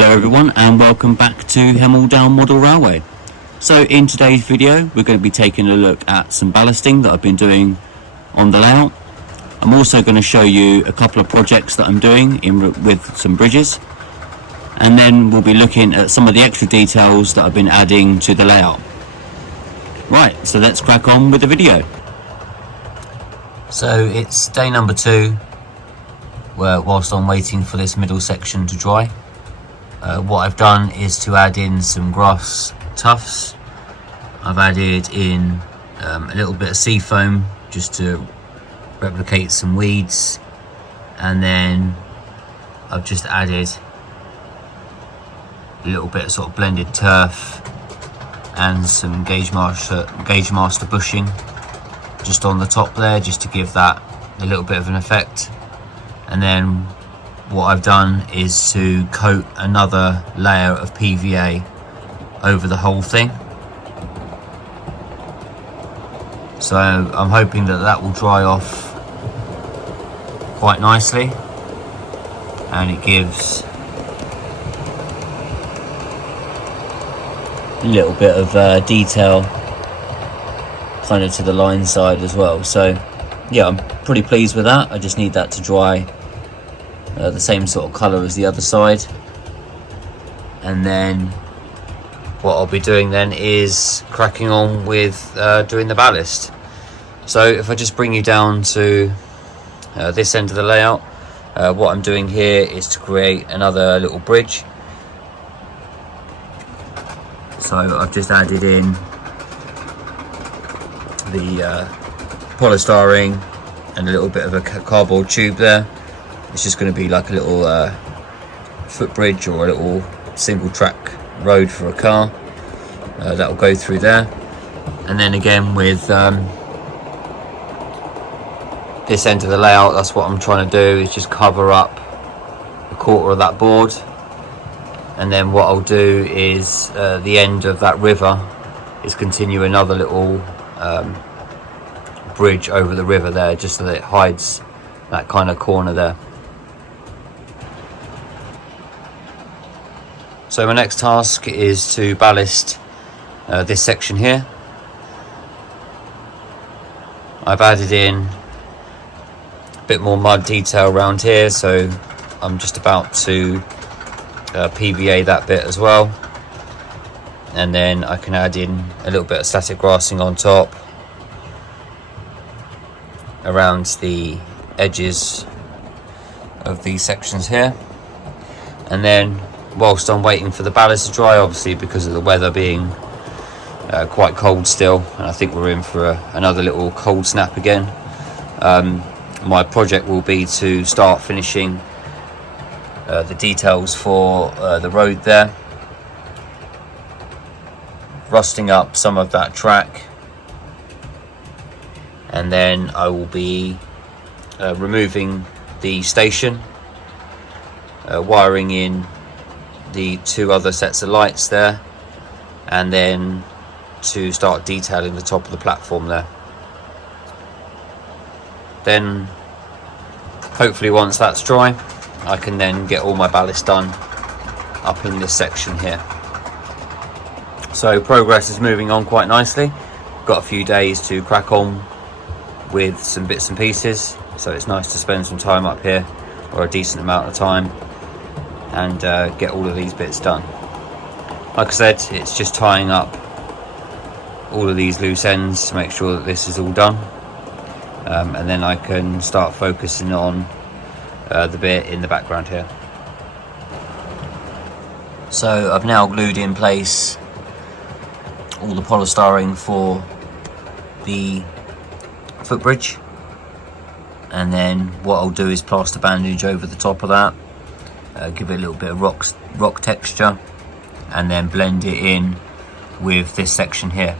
Hello everyone and welcome back to Hemel-Down Model Railway. So in today's video we're going to be taking a look at some ballasting that I've been doing on the layout. I'm also going to show you a couple of projects that I'm doing with some bridges, and then we'll be looking at some of the extra details that I've been adding to the layout. Right, so let's crack on with the video. So it's day number 2 whilst I'm waiting for this middle section to dry. What I've done is to add in some grass tufts. I've added in a little bit of sea foam just to replicate some weeds, and then I've just added a little bit of sort of blended turf and some gauge master bushing just on the top there, just to give that a little bit of an effect. And then what I've done is to coat another layer of PVA over the whole thing. So I'm hoping that that will dry off quite nicely, and it gives a little bit of detail kind of to the line side as well. So yeah, I'm pretty pleased with that. I just need that to dry the same sort of colour as the other side, and then what I'll be doing then is cracking on with doing the ballast. So if I just bring you down to this end of the layout, what I'm doing here is to create another little bridge. So I've just added in the polystyrene and a little bit of a cardboard tube there. It's just going to be like a little footbridge or a little single track road for a car that will go through there. And then again with this end of the layout, that's what I'm trying to do, is just cover up a quarter of that board. And then what I'll do is the end of that river is continue another little bridge over the river there, just so that it hides that kind of corner there. So my next task is to ballast this section here. I've added in a bit more mud detail around here, so I'm just about to PVA that bit as well, and then I can add in a little bit of static grassing on top around the edges of these sections here. And then whilst I'm waiting for the ballast to dry, obviously because of the weather being quite cold still, and I think we're in for another little cold snap again, my project will be to start finishing the details for the road there, rusting up some of that track, and then I will be removing the station, wiring in the 2 other sets of lights there, and then to start detailing the top of the platform there. Then hopefully once that's dry, I can then get all my ballast done up in this section here. So progress is moving on quite nicely. Got a few days to crack on with some bits and pieces, so it's nice to spend some time up here, or a decent amount of time, and get all of these bits done. Like I said, it's just tying up all of these loose ends to make sure that this is all done, and then I can start focusing on the bit in the background here. So I've now glued in place all the polystyrene for the footbridge, and then what I'll do is plaster bandage over the top of that, give it a little bit of rock texture, and then blend it in with this section here.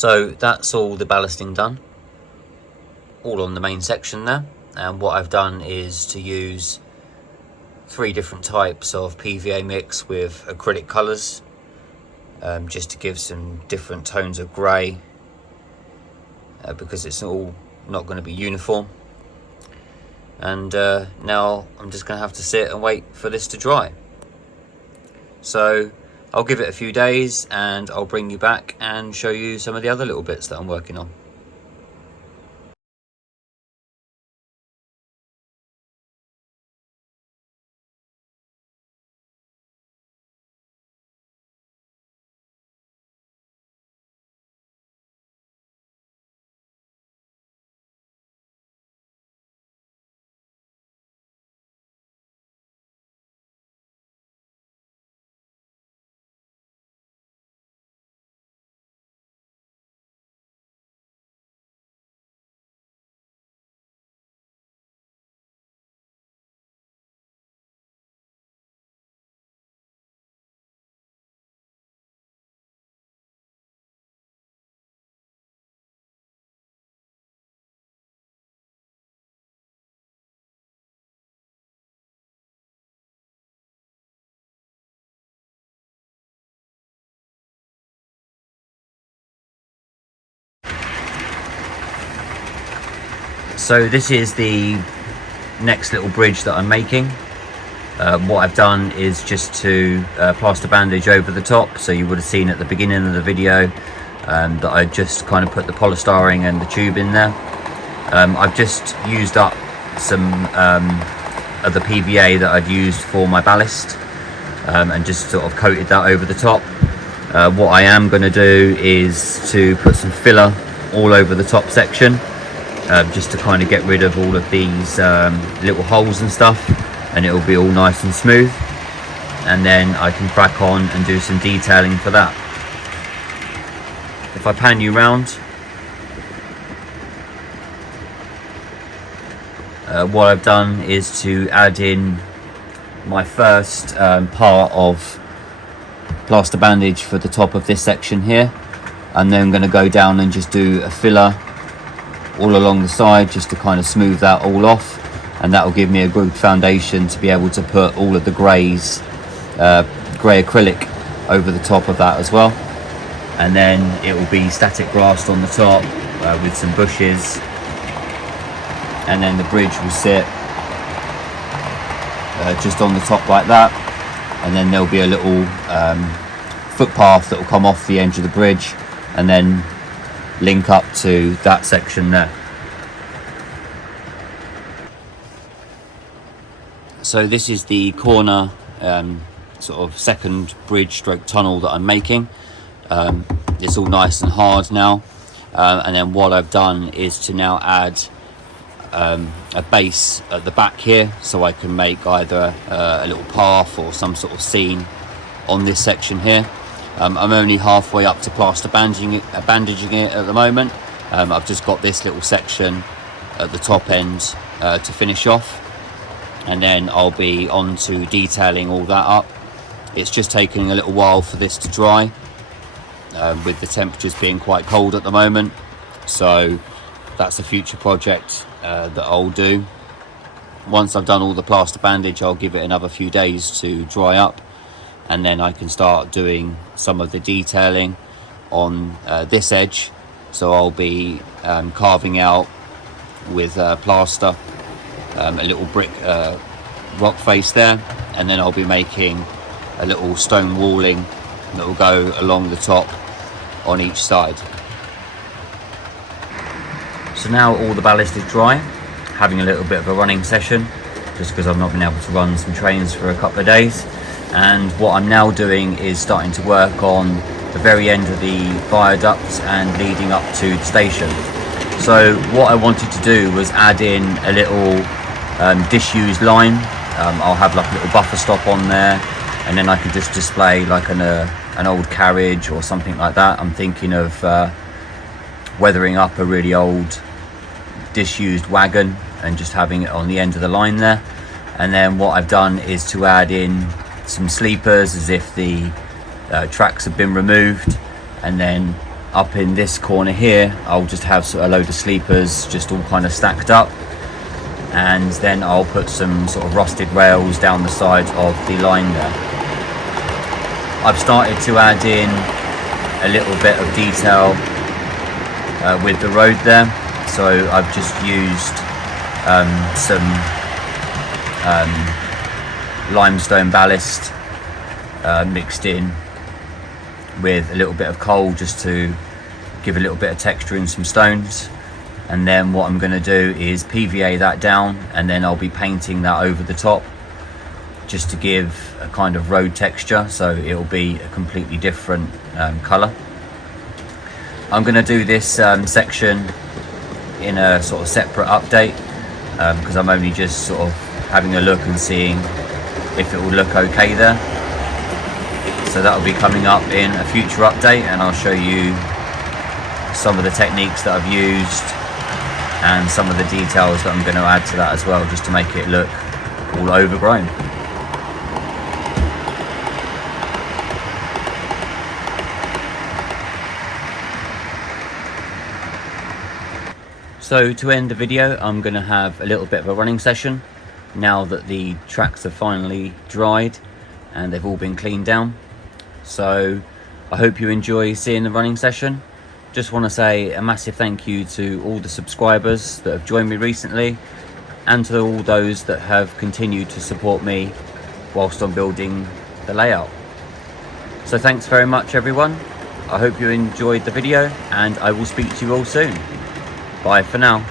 So that's all the ballasting done, all on the main section there. And what I've done is to use 3 different types of PVA mix with acrylic colours, just to give some different tones of grey, because it's all not going to be uniform. And now I'm just going to have to sit and wait for this to dry. So I'll give it a few days and I'll bring you back and show you some of the other little bits that I'm working on. So this is the next little bridge that I'm making. What I've done is just to plaster bandage over the top. So you would have seen at the beginning of the video that I just kind of put the polystyrene and the tube in there. I've just used up some of the PVA that I'd used for my ballast, and just sort of coated that over the top. What I am going to do is to put some filler all over the top section, just to kind of get rid of all of these little holes and stuff, and it'll be all nice and smooth, and then I can crack on and do some detailing for that. If I pan you round, what I've done is to add in my first part of plaster bandage for the top of this section here, and then I'm going to go down and just do a filler all along the side just to kind of smooth that all off, and that will give me a good foundation to be able to put all of the greys, grey acrylic over the top of that as well. And then it will be static grassed on the top with some bushes, and then the bridge will sit just on the top like that, and then there'll be a little footpath that will come off the edge of the bridge and then link up to that section there. So this is the corner sort of second bridge stroke tunnel that I'm making. It's all nice and hard now, and then what I've done is to now add a base at the back here, so I can make either a little path or some sort of scene on this section here. I'm only halfway up to plaster bandaging it at the moment. I've just got this little section at the top end to finish off, and then I'll be on to detailing all that up. It's just taking a little while for this to dry, with the temperatures being quite cold at the moment, so that's a future project that I'll do. Once I've done all the plaster bandage, I'll give it another few days to dry up, and then I can start doing some of the detailing on this edge. So I'll be carving out with plaster a little brick rock face there, and then I'll be making a little stone walling that will go along the top on each side. So now all the ballast is dry, having a little bit of a running session just because I've not been able to run some trains for a couple of days. And what I'm now doing is starting to work on the very end of the viaduct and leading up to the station. So what I wanted to do was add in a little disused line. I'll have like a little buffer stop on there, and then I can just display like an old carriage or something like that. I'm thinking of weathering up a really old disused wagon and just having it on the end of the line there. And then what I've done is to add in some sleepers as if the tracks have been removed, and then up in this corner here, I'll just have a load of sleepers just all kind of stacked up, and then I'll put some sort of rusted rails down the side of the line there. I've started to add in a little bit of detail with the road there, so I've just used some limestone ballast mixed in with a little bit of coal just to give a little bit of texture in some stones. And then what I'm going to do is PVA that down, and then I'll be painting that over the top just to give a kind of road texture, so it'll be a completely different colour. I'm going to do this section in a sort of separate update because I'm only just sort of having a look and seeing if it will look okay there. So that will be coming up in a future update, and I'll show you some of the techniques that I've used and some of the details that I'm going to add to that as well, just to make it look all overgrown. So to end the video, I'm going to have a little bit of a running session now that the tracks have finally dried and they've all been cleaned down. So I hope you enjoy seeing the running session. Just want to say a massive thank you to all the subscribers that have joined me recently, and to all those that have continued to support me whilst I'm building the layout. So thanks very much everyone. I hope you enjoyed the video, and I will speak to you all soon. Bye for now.